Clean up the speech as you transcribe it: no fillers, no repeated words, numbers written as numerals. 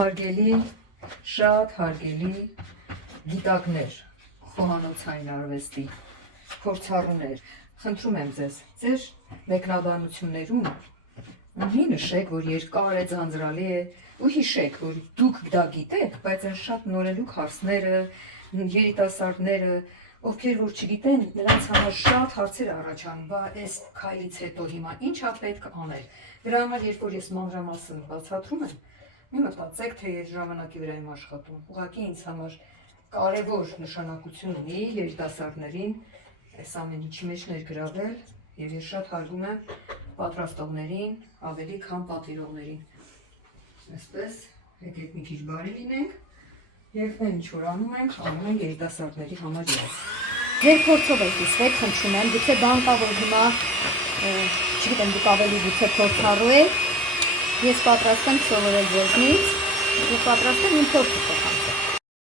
Հարգելի, շատ հարգելի գիտակներ, խոհանոցային արվեստի փորձառուներ, խնդրում եմ ձեզ, ձեր մեկնաբանություններում մի նշեք, որ երկար է, ձանձրալի է, ու հիշեք, որ դուք դա գիտեք, բայց այն շատ նորելուկ հարցները, երիտասարդները, ովքեր որ չգիտեն, նրանց համար շատ հարցեր առաջանում, բա այս քայլից հետո հիմա ի՞նչ է պետք անել։ Դրա համար, երբ որ ես մանրամասն բացատրում եմ, մի մտածեք, թե ես ժամանակի վրա եմ աշխատում։ Ուղղակի ինձ համար կարևոր նշանակություն ունի երիտասարդներին այս ամեն ինչի մեջ ներգրավել, եւ ես շատ հարգում եմ պատրաստողներին, ավելի քան պատվիրողներին։ Այսպես, եկեք մի քիչ բարի լինենք եւ այն ինչ որ անում ենք երիտասարդների համար իրաց։ Ձեր փորձով եք իսվեք, խնդրում եմ, գուցե բան կա, որ հիմա, չգիտեմ, դուք ավելի գուցե փորձառու եք, ես պատրաստ եմ սովորել ձեզնից, եւ պատրաստ եմ իմ փորձը